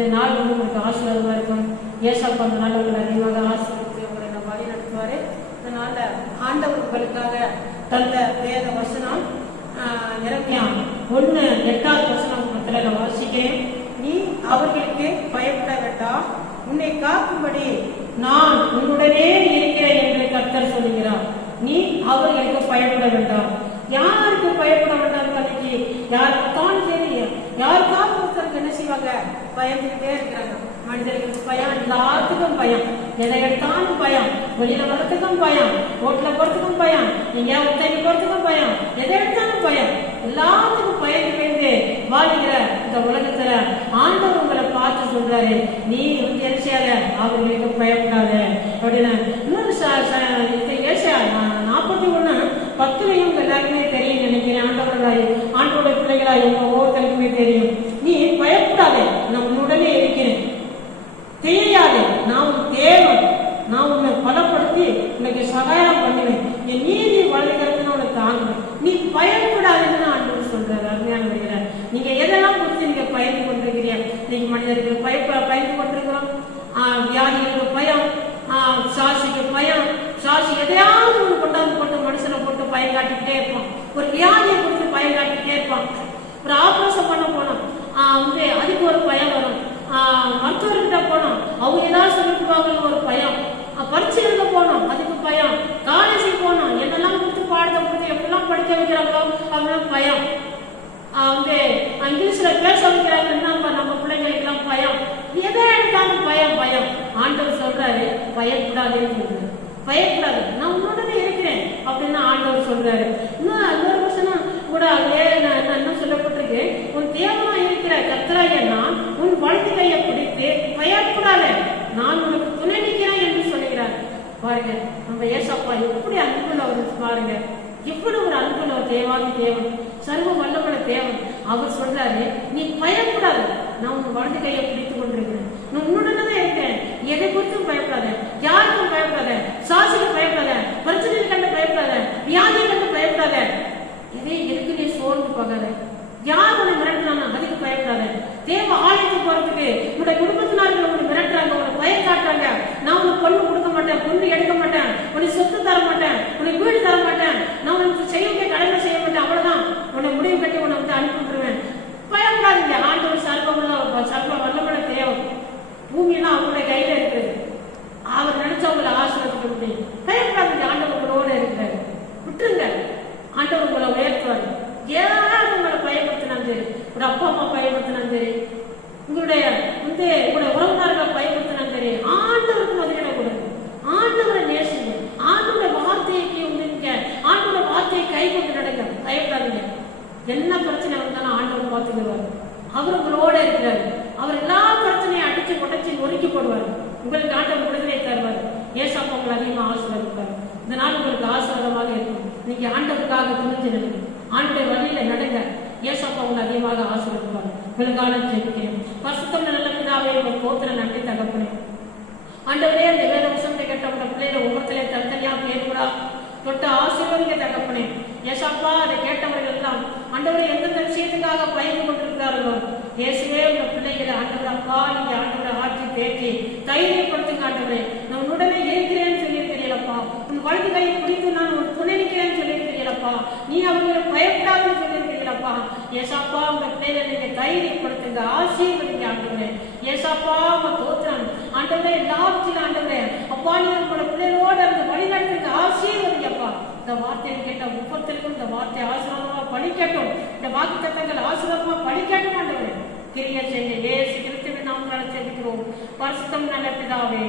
இந்த நாள் உங்களுக்கு ஆசீர்வாதமாக இருக்கும். ஏசப்பா அந்த நாள் உங்களை அதிகமாக ஆசீர்வதித்து உங்களை வழி நடத்துவார். இதனால ஆண்டவர் உங்களுக்காக தந்த வேத வசனம் எரேமியா 1:8 நான் வாசிக்கிறேன். நீ அவர்களுக்கு பயப்பட வேண்டாம், உன்னை காக்கும்படி நான் உன்னுடனே இருக்கிறேன் என்று கர்த்தர் சொல்லுகிறார். நீ அவர்களுக்கு பயப்பட வேண்டாம். யாருக்கு பயப்பட வேண்டாம்? கல்விக்கு யாருக்குத்தான் தெரியும். யாருக்காக ஒருத்தருக்கு என்ன செய்வாங்க? பயந்துகிட்டே இருக்கிறாங்க. மனிதர்களுக்கு பயம், எல்லாத்துக்கும் பயம், எதை எடுத்தாலும் பயம், வெளியில வரத்துக்கும் பயம், ரோட்ல போறதுக்கும் பயம், எங்க ஒருத்தங்க போறதுக்கும் பயம், எதை எடுத்தாலும் பயம், எல்லாத்துக்கும் பயந்து பயந்து வாழ்கிற இந்த உலகத்துல ஆண்டவர் உங்களை பார்த்து சொல்றாரு, நீ என்ன செய்யாத, அவர்களுக்கு பயப்படாத அப்படின்னு. இன்னொரு 41:10 எல்லாருக்குமே தெரியும் நினைக்கிறேன். ஆண்டோட பிள்ளைகளா இவங்க ஒவ்வொருத்தருக்குமே தெரியும். நீ பயப்படாதே, நான் உன்னுடனே இருக்கிறேன், தெரியாதே, நான் உன் தேவன், நான் உன்னை பலப்படுத்தி உனக்கு சகாயம் பண்ணுவேன், என் நீதி வளர்க்கிறதுன்னு உனக்கு தாங்குவேன், நீ பயப்படாதுன்னு ஆண்டவர் சொல்றாரு. அருமையான வருகிறார். நீங்க எதெல்லாம் குறித்து நீங்க பயந்து கொண்டிருக்கிறீங்க? இன்னைக்கு மனிதர்கள் பயந்து கொண்டிருக்கிறோம். வியாதிகளுக்கு பயம், சாட்சிக்கு பயம், சாட்சி எதையாவது ஒன்று கொண்டாந்து போட்டு மனுஷனை போட்டு பயம் காட்டிக்கிட்டே இருப்பான். ஒரு வியாதியை குறித்து பயம் காட்டிக்கிட்டே இருப்பான். ஒரு ஆபரேஷன் பண்ண போனோம், அதுக்கு ஒரு பயம் வரும். மருத்துவர்கிட்ட போனோம், அவங்க ஏதாவது சொல்லிடுவாங்கன்னு ஒரு பயம். பரீட்சை எழுத போனோம், அதுக்கு பயம். காலேஜுக்கு போனோம், என்னெல்லாம் கொடுத்து பாடத்தை கொடுத்து எப்படிலாம் படிக்க வைக்கிறாங்களோ அவங்களாம் பயம். இங்கிலீஷ்ல பேச வைக்கிறாங்கன்னா நம்ம பிள்ளைங்களுக்கெல்லாம் பயம். எதை எடுத்தாலும் பயம் பயம். ஆண்டவர் சொல்றாரு, பயப்படாதேன்னு சொல்றாரு. பயப்படாது, நான் உன்னுடனே இருக்கிறேன் அப்படின்னு ஆண்டவர் சொல்றாரு. இன்னொரு வசனம் கூட என்ன சொல்லப்பட்டிருக்கு, உன் தேவனா இருக்கிற கர்த்தராகிய நான் உன் வலது கையை பிடித்து பயப்படாத, நான் உனக்கு துணை நிற்கிறேன் என்று சொல்லுகிறார். பாருங்க, நம்ம ஏசப்பா எப்படி அன்புள்ளவர் பாருங்க, எப்படி ஒரு அன்புள்ளவர், தேவாதி தேவன், சர்வ வல்லமுள்ள தேவன். அவர் சொல்றாரு, நீ பயப்படாத, நான் உன் வலது கையை பிடித்துக் கொண்டிருக்கிறேன், நான் உன்னுடனே இருக்கிறேன், எதை குறித்தும் பயப்படாத, யாருக்கும் பயப்படாத, சாட்சிக்கு பயப்படாத, பிரச்சனையை கண்டு பயப்படாத, வியாதியை கண்டு பயப்படாத, இதே எதுக்கு நீ சோர்ந்து போகாத, யார் உன்னை மிரட்டுறாங்க அதுக்கு பயப்படாத, தேவ ஆலயத்துக்கு போறதுக்கு உன்னுடைய குடும்பத்தினார்கள் உன்னை மிரட்டுறாங்க, உன்னை பயம் காட்டுறாங்க, நான் உனக்கு பொண்ணு கொடுக்க மாட்டேன், பொண்ணு எடுக்க மாட்டேன், உனக்கு சொத்து தர மாட்டேன், உனக்கு வீடு தர மாட்டேன், நான் உனக்கு செய்ய கடமை செய்ய மாட்டேன், அவ்வளவுதான், உன்னை முடிவு கட்டி உன்னை வந்து அனுப்பிவிட்டுருவேன். பயப்படாதீங்க. ஆண்டவர் சர்வ வல்லமுள்ள தேவன். பூமியெல்லாம் அவங்களுடைய கையில இருக்குது. அவர் நினைச்சவங்களை ஆசீர்வதிக்க முடியும். பயப்படாதீங்க, ஆண்டவர் உங்களோட இருக்கிறாரு. விட்டுருங்க, ஆண்டவர் உங்களை உயர்த்துவாரு. யாரும் உங்களை பயன்படுத்தினாலும் சரி, ஒரு அப்பா அம்மா பயன்படுத்தினாலும் சரி, உங்களுடைய உறவினர்கள் பயன்படுத்தினாலும் சரி, ஆண்டவருக்கு முதலிடம் கொடுங்க, ஆண்டவரை நேசிங்க, ஆண்டவருடைய வார்த்தைக்கு உங்க ஆண்டவருடைய வார்த்தையை கை கொண்டு நடங்க. பயப்படாதீங்க. என்ன பிரச்சனை வந்தாலும் ஆண்டவர் பார்த்துக்குவார். அவர் உங்களோட இருக்கிறாரு. அவர் எல்லா பிரச்சனையும் அடிச்சு உடைச்சு நொறுக்கி போடுவார். உங்களுக்கு ஆண்டவர் விடுதலை தருவார். ஏசப்பா உங்களை அதிகமாக ஆசீர்வதிப்பார். இந்த நாள் உங்களுக்கு ஆசீர்வாதமாக இருக்கும். நீங்க ஆண்டவருக்காக துணிஞ்சு நடங்க, ஆண்டவர் வழியில நடங்க. ஏசப்பா உங்களை அதிகமாக ஆசீர்வதிப்பார். உங்களுக்காக ஜெபிக்கிறேன். பரிசுத்தம் நல்ல பிதாவே, உங்கள் கோத்திர நன்றி தகப்பனே. ஆண்டவரே, அந்த வேத வசனத்தை கேட்ட உங்க பிள்ளைகளை ஒவ்வொருத்தரையே தனித்தனியா பேருடா தொட்டு ஆசீர்வதிக்க தகப்பனே. ஏசப்பா, அதை கேட்டவர்கள் எல்லாம் ஆண்டவரை எந்தெந்த விஷயத்துக்காக பயந்து கொண்டிருக்கிறார்களோ, இயேசுவே உங்க பிள்ளைகளை ஆண்டவர் அப்பா, நீங்க ஆண்டவரை ஆட்சி தேற்றி தைரியப்படுத்துங்க. ஆண்டவரே, நான் உடனே இருக்கிறேன்னு சொல்லியிருக்கிறீங்களப்பா, உன் வலது கையை பிடித்து நான் ஒரு துணை நிற்கிறேன்னு சொல்லியிருக்கிறீங்களப்பா, நீ அவர்களை பயப்படாதுன்னு சொல்லியிருக்கிறீங்களப்பா. ஏசப்பா, உங்க பிள்ளைகளை நீங்க தைரியப்படுத்துங்க, ஆசீர்வதிங்க. ஆண்டவரே, ஏசப்பா உங்க தோற்றம் ஆண்டவரே, எல்லாவற்றிலும் ஆண்டவரே அப்பா, நீ உங்களோட பிள்ளைகளோட அந்த வழி நடத்துங்க, ஆசீர்வதிங்கப்பா. இந்த வார்த்தையை கேட்ட முப்பத்திற்கும் இந்த வார்த்தை ஆசீர்வாதமா படிக்கட்டும். இந்த வாக்கு தத்தங்கள் ஆசீர்வாதமா படிக்கட்டும். ஆண்டவரே, கிரியை செய்ய இயேசு கிறிஸ்துவின் நாமத்தில் ஜெபிக்கிறோம். பரிசுத்தம் நல்ல பிதாவே.